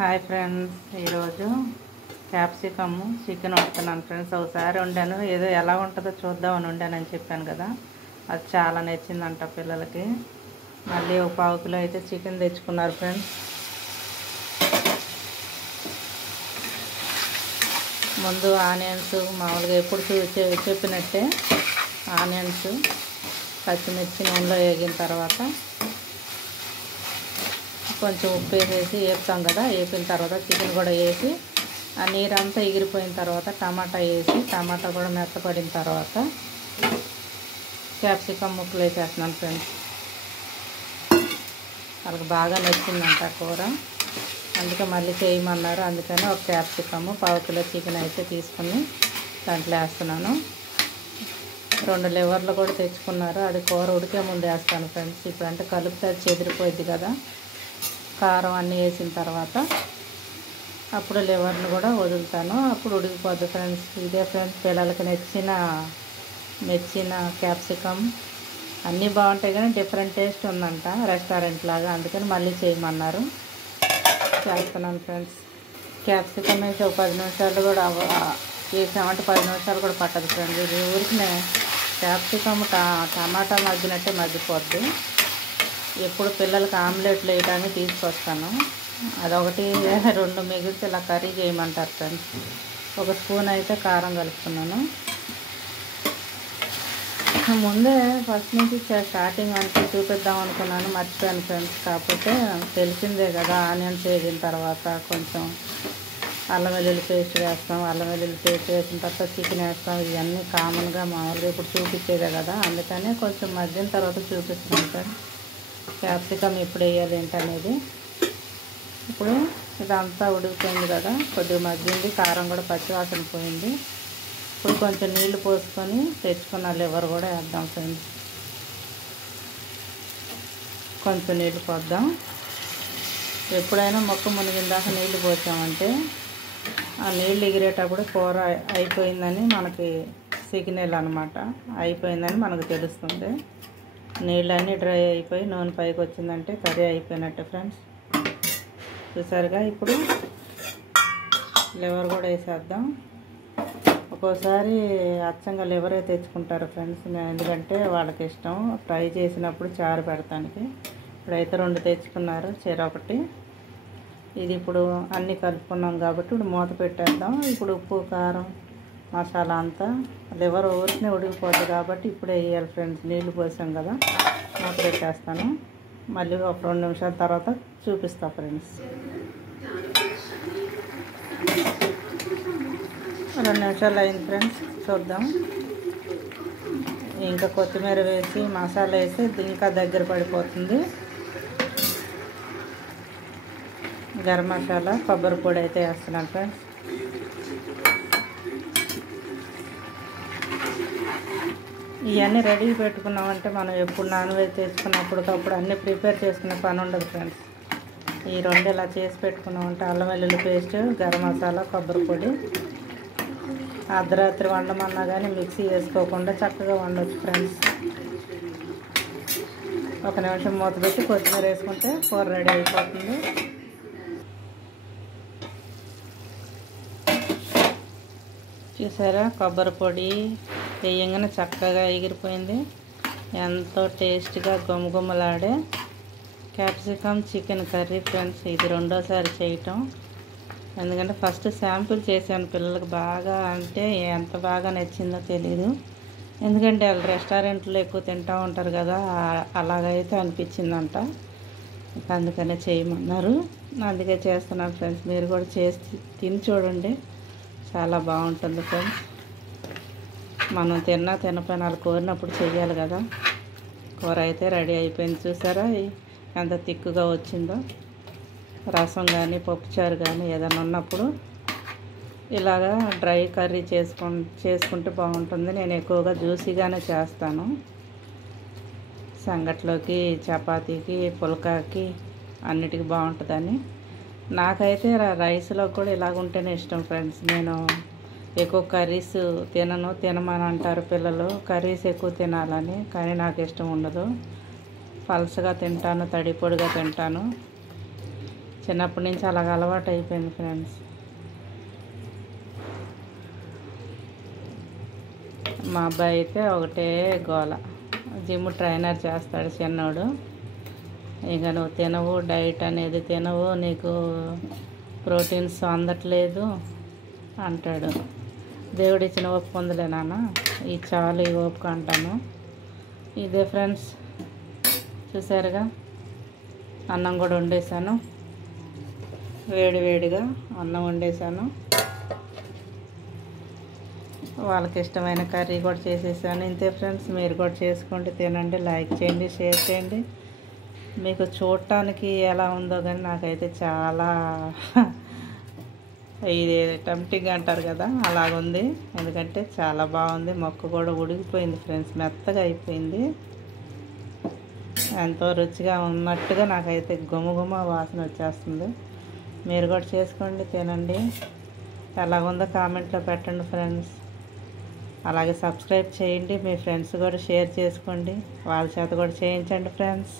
Hi friends, ఈరోజు capsicum chicken వండుతున్నాను friends. ఒకసారి వండాను, ఏదో ఎలా ఉంటుందో చూద్దామని వండానని చెప్పాను కదా. అది చాలా నచ్చిందంట పిల్లలకి. మళ్ళీ ఒక 1/4 కిలో అయితే చికెన్ తెచ్చుకున్నారు ఫ్రెండ్స్. ముందు ఆనియన్స్ మామూలుగా ఎప్పుడు చెప్పినట్టే ఆనియన్స్ పచ్చిమిర్చి నూనెలో వేగిన తర్వాత కొంచెం ఉప్పు వేసేసి వేపుతాం కదా. వేపిన తర్వాత చికెన్ కూడా వేసి ఆ నీరంతా ఎగిరిపోయిన తర్వాత టమాటా వేసి టమాటా కూడా మెత్తపడిన తర్వాత క్యాప్సికమ్ ముక్కలు వేసేస్తున్నాను ఫ్రెండ్స్. వాళ్ళకి బాగా నచ్చిందంట కూర, అందుకే మళ్ళీ చేయమన్నారు. అందుకని ఒక క్యాప్సికమ్ 1/4 కిలో చికెన్ అయితే తీసుకుని దాంట్లో వేస్తున్నాను. 2 లివర్లు కూడా తెచ్చుకున్నారు. అది కూర ఉడికే ముందు వేస్తాను ఫ్రెండ్స్. ఇప్పుడంటే కలిపితే అది చెదిరిపోద్ది కదా. కారం అన్నీ వేసిన తర్వాత అప్పుడు లివర్ని కూడా వదులుతాను, అప్పుడు ఉడికిపోద్ది ఫ్రెండ్స్. ఇదే ఫ్రెండ్స్ పిల్లలకి మెచ్చిన క్యాప్సికమ్. అన్నీ బాగుంటాయి కానీ డిఫరెంట్ టేస్ట్ ఉందంట రెస్టారెంట్ లాగా, అందుకని మళ్ళీ చేయమన్నారు. చేస్తున్నాను ఫ్రెండ్స్. క్యాప్సికమ్ వేసి ఒక 10 నిమిషాలు కూడా వేసామంటే 10 నిమిషాలు కూడా పట్టదు ఫ్రెండ్స్. ఇది ఊరికినే క్యాప్సికమ్ టమాటా మగ్గినట్టే మగ్గిపోద్ది. ఎప్పుడు పిల్లలకి ఆమ్లెట్లు వేయడానికి తీసుకొస్తాను. అదొకటి 2 మిగిలితే ఇలా కర్రీ చేయమంటారు ఫ్రెండ్స్. 1 స్పూన్ అయితే కారం కలుపుకున్నాను. ముందే ఫస్ట్ నుంచి స్టార్టింగ్ అంటే చూపిద్దాం అనుకున్నాను, మర్చిపోయాను ఫ్రెండ్స్. కాకపోతే తెలిసిందే కదా, ఆనియన్స్ వేగిన తర్వాత కొంచెం అల్లం వెల్లుల్లి పేస్ట్ వేస్తాం. అల్లం వెల్లుల్లి పేస్ట్ వేసిన తర్వాత చికెన్ వేస్తాం. ఇవన్నీ కామన్గా మామూలుగా ఇప్పుడు చూపించేదే కదా, అందుకని కొంచెం మగ్గిన తర్వాత చూపిస్తున్నాను ఫ్రెండ్స్. క్యాప్సికమ్ ఎప్పుడు వేయాలి ఏంటనేది. ఇప్పుడు ఇదంతా ఉడికిపోయింది కదా, కొద్దిగా మగ్గింది, కారం కూడా పచ్చివాసన పోయింది. ఇప్పుడు కొంచెం నీళ్లు పోసుకొని తెచ్చుకున్న లివర్ కూడా వేద్దాం ఫ్రెండ్స్. కొంచెం నీళ్ళు పోద్దాం. ఎప్పుడైనా మొక్క మునిగిందాక నీళ్లు పోసామంటే ఆ నీళ్ళు ఎగిరేటప్పుడు కూర అయిపోయిందని మనకి సిగ్నల్ అనమాట, అయిపోయిందని మనకు తెలుస్తుంది. నీళ్ళన్నీ డ్రై అయిపోయి నూనె పైకి వచ్చిందంటే కర్రీ అయిపోయినట్టు ఫ్రెండ్స్. చూసారుగా. ఇప్పుడు లివర్ కూడా వేసేద్దాం. ఒక్కోసారి అచ్చంగా లివరే తెచ్చుకుంటారు ఫ్రెండ్స్, ఎందుకంటే వాళ్ళకి ఇష్టం ఫ్రై చేసినప్పుడు చారు పెడతానికి. ఇప్పుడైతే 2 తెచ్చుకున్నారు, చెరొకటి. ఇది ఇప్పుడు అన్నీ కలుపుకున్నాం కాబట్టి ఇప్పుడు మూత పెట్టేద్దాం. ఇప్పుడు ఉప్పు కారం మసాలా అంతా లివర్ ఊరికనే ఉడికిపోతుంది కాబట్టి ఇప్పుడే వేయాలి ఫ్రెండ్స్. నీళ్లు పోసాం కదా, మూత పెట్టేస్తాను. మళ్ళీ ఒక 2 నిమిషాల తర్వాత చూపిస్తా ఫ్రెండ్స్. 2 నిమిషాలు అయింది ఫ్రెండ్స్, చూద్దాం. ఇంకా కొత్తిమీర వేసి మసాలా వేసి ఇంకా దగ్గర పడిపోతుంది. గరం మసాలా కొబ్బరి పొడి అయితే వేస్తున్నాను ఫ్రెండ్స్. ఇవన్నీ రెడీ పెట్టుకున్నామంటే మనం ఎప్పుడు నాన్ వెజ్ తెచ్చుకున్నప్పటికప్పుడు అన్నీ ప్రిపేర్ చేసుకునే పని ఉండదు ఫ్రెండ్స్. ఈ 2 ఇలా చేసి పెట్టుకున్నామంటే అల్లం వెల్లుల్లి పేస్ట్, గరం మసాలా, కొబ్బరి పొడి అర్ధరాత్రి వండమన్నా కానీ మిక్సీ వేసుకోకుండా చక్కగా వండవచ్చు ఫ్రెండ్స్. 1 నిమిషం మూత పెట్టి కొత్తిమీర వేసుకుంటే కూర రెడీ అయిపోతుంది. చూసారా, కొబ్బరి పొడి వేయంగానే చక్కగా ఎగిరిపోయింది. ఎంతో టేస్ట్గా గుమగుమలాడే క్యాప్సికమ్ చికెన్ కర్రీ ఫ్రెండ్స్. ఇది 2వసారి చేయటం, ఎందుకంటే ఫస్ట్ శాంపుల్ చేశాను పిల్లలకి. బాగా అంటే ఎంత బాగా నచ్చిందో తెలీదు, ఎందుకంటే వాళ్ళు రెస్టారెంట్లో ఎక్కువ తింటూ ఉంటారు కదా, అలాగైతే అనిపించిందంట. అందుకనే చేయమన్నారు, అందుకే చేస్తున్నాను ఫ్రెండ్స్. మీరు కూడా చేసి తిని చూడండి, చాలా బాగుంటుంది ఫ్రెండ్స్. మనం తినపోయినా వాళ్ళు కోరినప్పుడు చెయ్యాలి కదా. కూర అయితే రెడీ అయిపోయింది. చూసారా ఎంత తిక్కుగా వచ్చిందో. రసం కానీ పప్పుచారు కానీ ఏదైనా ఉన్నప్పుడు ఇలాగా డ్రై కర్రీ చేసుకుంటే బాగుంటుంది. నేను ఎక్కువగా జ్యూసీగానే చేస్తాను. సంగట్లోకి, చపాతీకి, పుల్కాకి అన్నిటికీ బాగుంటుందని. నాకైతే రైస్లో కూడా ఇలాగుంటేనే ఇష్టం ఫ్రెండ్స్. నేను ఎక్కువ కర్రీస్ తినమని అంటారు పిల్లలు, కర్రీస్ ఎక్కువ తినాలని, కానీ నాకు ఇష్టం ఉండదు. పల్చగా తింటాను, తడి పొడిగా తింటాను. చిన్నప్పటి నుంచి అలాగ అలవాటు అయిపోయింది ఫ్రెండ్స్. మా అబ్బాయి అయితే ఒకటే గోల, జిమ్ ట్రైనర్ చేస్తాడు చిన్నోడు. ఇక నువ్వు తినవు, డైట్ అనేది తినవు, నీకు ప్రోటీన్స్ అందట్లేదు అంటాడు. దేవుడు ఇచ్చిన ఓపిక ఉందిలే నాన్న, ఈ చాలు ఈ ఓపిక అంటాను. ఇదే ఫ్రెండ్స్, చూసారుగా అన్నం కూడా వండేసాను, వేడివేడిగా అన్నం వండేసాను. వాళ్ళకి ఇష్టమైన కర్రీ కూడా చేసేసాను. ఇంతే ఫ్రెండ్స్, మీరు కూడా చేసుకోండి, తినండి, లైక్ చేయండి, షేర్ చేయండి. మీకు చూడటానికి ఎలా ఉందో కానీ నాకైతే చాలా ఇది టెంప్టింగ్ అంటారు కదా, అలాగుంది. ఎందుకంటే చాలా బాగుంది, మొక్క కూడా ఉడికిపోయింది ఫ్రెండ్స్, మెత్తగా అయిపోయింది. ఎంతో రుచిగా ఉన్నట్టుగా నాకైతే గుమగుమ వాసన వచ్చేస్తుంది. మీరు కూడా చేసుకోండి, తినండి. ఎలాగుందో కామెంట్లో పెట్టండి ఫ్రెండ్స్. అలాగే సబ్స్క్రైబ్ చేయండి, మీ ఫ్రెండ్స్ కూడా షేర్ చేసుకోండి, వాళ్ళ చేత కూడా చేయించండి ఫ్రెండ్స్.